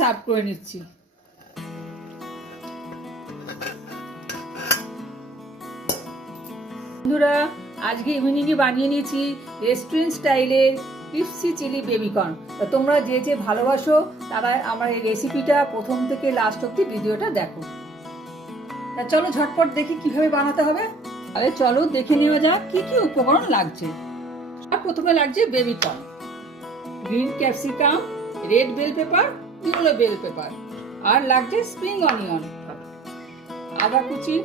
Serve করে নিচ্ছি। বন্ধুরা, আজকে ইভিনিংয়ে বানিয়ে নিয়েছি রেস্টুরেন্ট স্টাইলের ক্রিস্পি চিলি বেবিকর্ন। তো তোমরা যে যে ভালোবাসো তারা আমার এই রেসিপিটা প্রথম থেকে লাস্ট অব্দি ভিডিওটা দেখো। তা চলো ঝটপট দেখি কিভাবে বানাতে হবে। তাহলে চলো দেখে নেওয়া যাক কি কি উপকরণ লাগছে। আর প্রথমে লাগছে baby corn, green capsicum, red bell pepper, yellow bell pepper, আর লাগছে স্প্রিং অনিয়ন, আদা কুচি,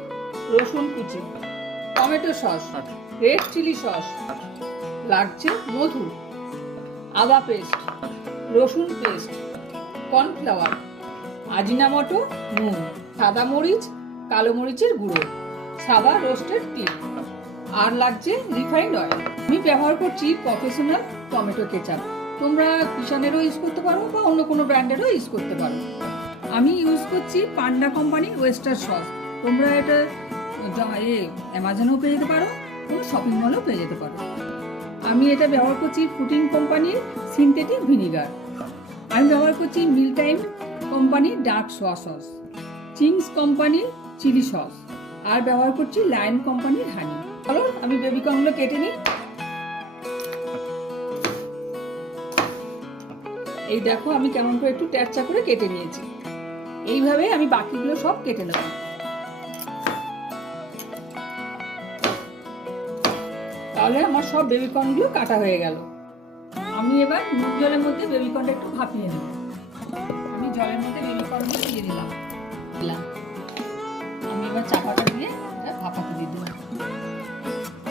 রসুন কুচি, tomato sauce, red chilli sauce, লাগছে মধু, আদা পেস্ট, রসুন পেস্ট, কর্নফ্লাওয়ার, আজিনামোটো, নুন, সাদা মরিচ, কালো মরিচের গুঁড়ো, সাদা রোস্টেড তিল, আর লাগছে রিফাইন্ড অয়েল। আমি ব্যবহার করছি প্রফেশনাল টমেটো কেচাপ। তোমরা কিষানেরও ইউজ করতে পারো বা অন্য কোনো ব্র্যান্ডেরও ইউজ করতে পারো। আমি ইউজ করছি পান্ডা কোম্পানির ওয়েস্টার সস। তোমরা এটা অ্যামাজনেও পেয়ে যেতে পারো, কোনো শপিং মলেও পেয়ে যেতে পারো। আমি এটা ব্যবহার করছি ফুটিং কোম্পানির সিনথেটিক ভিনিগার। আমি ব্যবহার করছি মিল টাইম কোম্পানির ডার্ক সোয়া সস, চিংস কোম্পানির চিলি সস, আর ব্যবহার করছি লায়ন কোম্পানির হানি। চলো আমি বেবিকর্নগুলো কেটে নিই। এই দেখো আমি কেমন করে একটু ট্যাচা করে কেটে নিয়েছি। এইভাবে আমি বাকিগুলো সব কেটে নেব। তাহলে আমার সব বেবিকর্নগুলো কাটা হয়ে গেল। আমি এবার নুন জলের মধ্যে বেবিকর্নটা একটু ভাপিয়ে নেব। আমি জলের মধ্যে বেবিকর্নগুলো দিয়ে দিলাম। আমি এবার চাপাটা দিয়ে এটা ভাপাতে দিয়ে দিলাম।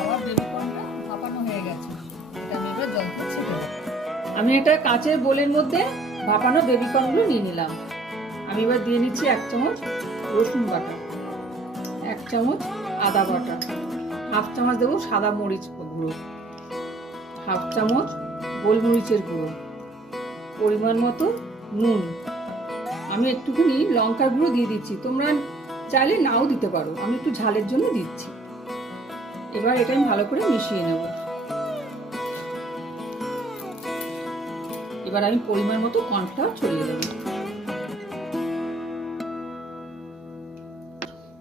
আবার বেবিকর্নটা ভাপানো হয়ে গেছে, এটা আমি এবার জলটা ছেড়ে দেবো। আমি এটা কাঁচের বোলের মধ্যে ভাপানো বেবিকর্নগুলো নিয়ে নিলাম। আমি এবার দিয়ে নিচ্ছি 1 চামচ রসুন বাটা, 1 চামচ আদা বাটা, 1/2 চামচ দেবো সাদা মরিচ গুঁড়ো, 1/2 চামচ গোলমরিচের গুঁড়ো, পরিমাণ মতো নুন। আমি একটুখানি লঙ্কার গুঁড়ো দিয়ে দিচ্ছি, তোমরা চাইলে নাও দিতে পারো, আমি একটু ঝালের জন্য দিচ্ছি। এবার এটা আমি ভালো করে মিশিয়ে নেব। এবার আমি পরিমাণ মতো কর্নফ্লাওয়ার ছড়িয়ে দেব।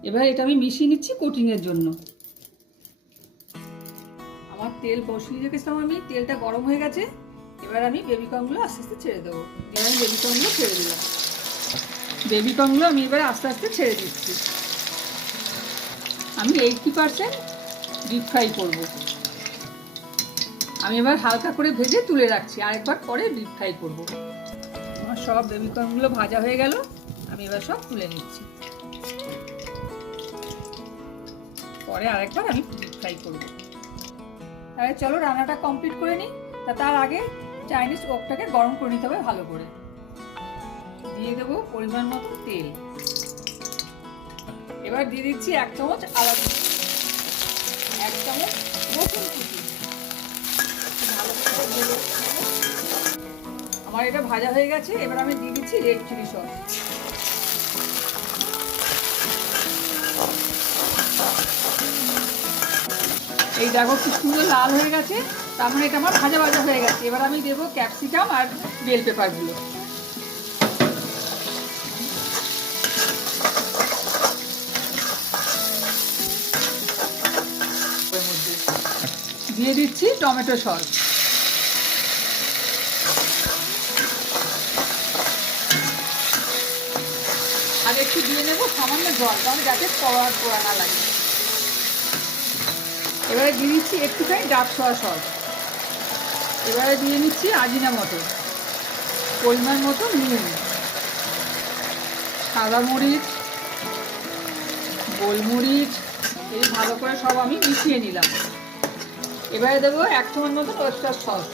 এবার এটা আমি মিশিয়ে নিচ্ছি কোটিং এর জন্য। আমার তেল বসিয়ে রেখেছিলাম, আমি তেলটা গরম হয়ে গেছে। এবার আমি বেবিকর্নগুলো আস্তে আস্তে ছেড়ে দেবো। এবার আমি বেবিকর্নগুলো ছেড়ে দিলাম। বেবিকর্নগুলো আমি এবার আস্তে আস্তে ছেড়ে দিচ্ছি। আমি 80% ডিপ ফ্রাই করব। আমি এবার হালকা করে ভেজে তুলে রাখছি, আরেকবার পরে ডিপ ফ্রাই করব। আমার সব বেবিকর্নগুলো ভাজা হয়ে গেল, আমি এবার সব তুলে নিচ্ছি। পরে আরেকবার আমি ডিপ ফ্রাই করব। তাহলে চলো রান্নাটা কমপ্লিট করে নিই। তার আগে চাইনিজ ওভটাকে গরম করে নিতে হবে ভালো করে। দিয়ে দেবো পরিমাণ মতো তেল। এবার দিয়ে দিচ্ছি 1 চামচ আদা কুচি, 1 চামচ রসুন কুচি। আমার এটা ভাজা হয়ে গেছে। এবার আমি দিয়ে দিচ্ছি রেড চিলি সস। এই দেখো কি সুন্দর লাল হয়ে গেছে, তার মানে এটা আমার ভাজা ভাজা হয়ে গেছে। এবার আমি দেবো ক্যাপসিকাম আর বেল পেপারগুলো। দিয়ে দিচ্ছি টমেটো সস। আর একটু দিয়ে নেবো সামান্য জল, কারণ যাতে পোড়া না লাগে। এবারে দিয়ে দিচ্ছি একটুখানি ডার্ক সোয়া সস। এবারে দিয়ে নিচ্ছি আজিনামোটো, পরিমাণ মতো নুন, সাদা মরিচ, গোলমরিচ। এই ভালো করে সব আমি মিশিয়ে নিলাম। এবারে দেবো 1 চামচ মতো ওয়েস্টার সস।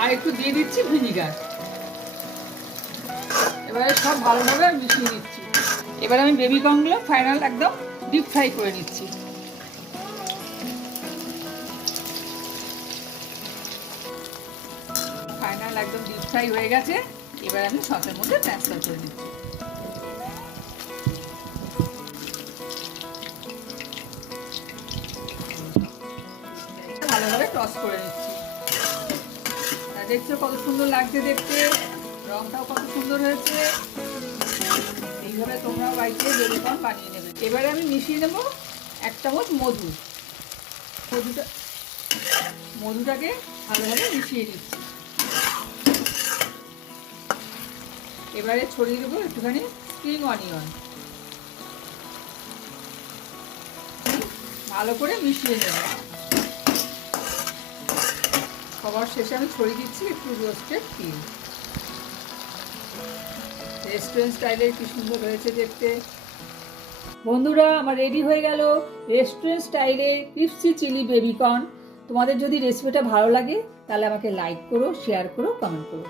আর একটু দিয়ে দিচ্ছি ভিনিগার। এবারে সব ভালোভাবে মিশিয়ে নিচ্ছি। এবার আমি বেবিকর্নগুলো ফাইনাল একদম ডিপ ফ্রাই করে নিচ্ছি। ফাইনাল একদম ডিপ ফ্রাই হয়ে গেছে। এবার আমি সসের মধ্যে ট্রান্সফার করে দিচ্ছি। ভালোভাবে টস করে নিচ্ছি। দেখছো কত সুন্দর লাগছে দেখতে, রংটাও কত সুন্দর হয়েছে। এইভাবে তোমরাও বাড়িতে বেবিকর্ন বানিয়ে নেবে। এবারে আমি মিশিয়ে নেবো 1 চামচ মধু। মধুটাকে ভালোভাবে মিশিয়ে দিচ্ছি। এবারে ছড়িয়ে দেবো একটুখানি স্প্রিং অনিয়ন। ভালো করে মিশিয়ে নেব। সবার শেষে আমি ছড়িয়ে দিচ্ছি একটু রোস্টেড তিল। রেস্টুরেন্ট স্টাইলের কি সুন্দর হয়েছে দেখতে। বন্ধুরা, আমার রেডি হয়ে গেল রেস্টুরেন্ট স্টাইলের ক্রিস্পি চিলি বেবিকর্ন। তোমাদের যদি রেসিপিটা ভালো লাগে তাহলে আমাকে লাইক করো, শেয়ার করো, কমেন্ট করো।